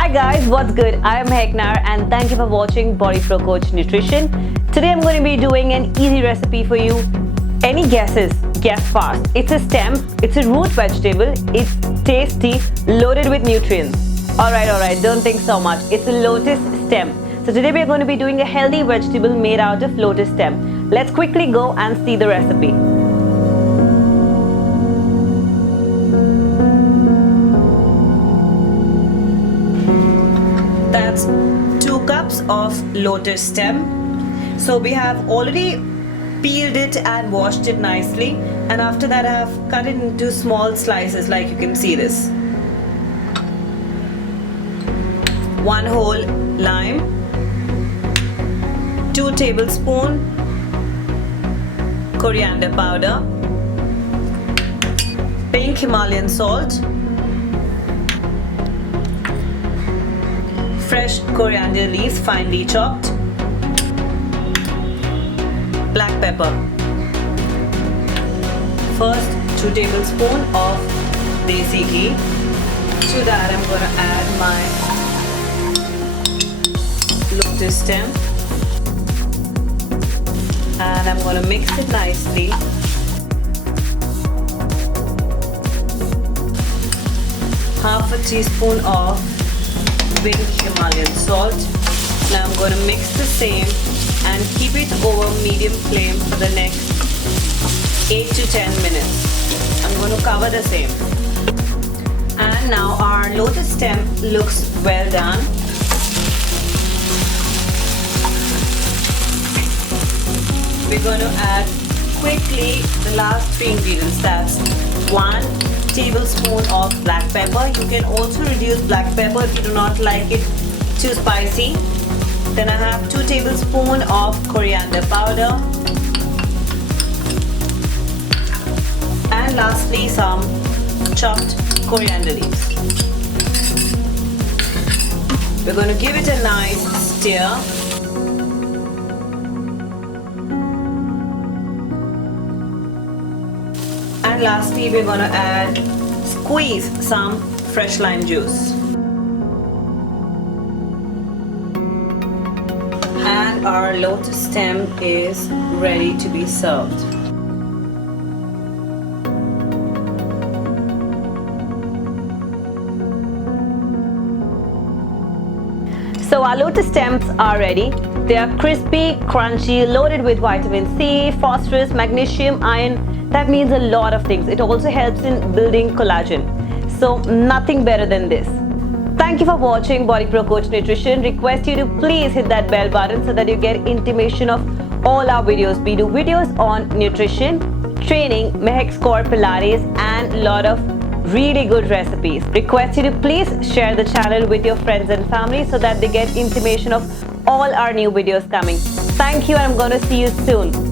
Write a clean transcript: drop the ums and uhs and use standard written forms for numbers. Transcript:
Hi guys, what's good? I am Maahek Nair and thank you for watching Body Pro Coach Nutrition. Today I'm going to be doing an easy recipe for you. Any guesses? Guess fast. It's a stem, it's a root vegetable, it's tasty, loaded with nutrients. Alright, don't think so much. It's a lotus stem. So today we are going to be doing a healthy vegetable made out of lotus stem. Let's quickly go and see the recipe. That's 2 cups of lotus stem. So we have already peeled it and washed it nicely, and after that I have cut it into small slices like you can see this. 1 whole lime, 2 tablespoons coriander powder, pink Himalayan salt, fresh coriander leaves finely chopped, black pepper. First 2 tablespoons of Desi Ghee. To that I'm going to add my lotus stem and I'm going to mix it nicely. Half a teaspoon of pink Himalayan salt. Now I'm going to mix the same and keep it over medium flame for the next 8 to 10 minutes. I'm going to cover the same. And now our lotus stem looks well done. We're going to add quickly the last 3 ingredients. That's 1 tablespoon of black pepper. You can also reduce black pepper if you do not like it too spicy. Then I have 2 tablespoons of coriander powder. And lastly some chopped coriander leaves. We're going to give it a nice stir. And lastly we're going to squeeze some fresh lime juice. And our lotus stem is ready to be served. So our lotus stems are ready. They are crispy, crunchy, loaded with vitamin C, phosphorus, magnesium, iron. That means a lot of things. It also helps in building collagen. So nothing better than this. Thank you for watching Body Pro Coach Nutrition. Request you to please hit that bell button so that you get intimation of all our videos. We do videos on nutrition, training, Maahek Score, Pilates, and a lot of really good recipes. Request you to please share the channel with your friends and family so that they get intimation of all our new videos coming. Thank you and I'm going to see you soon.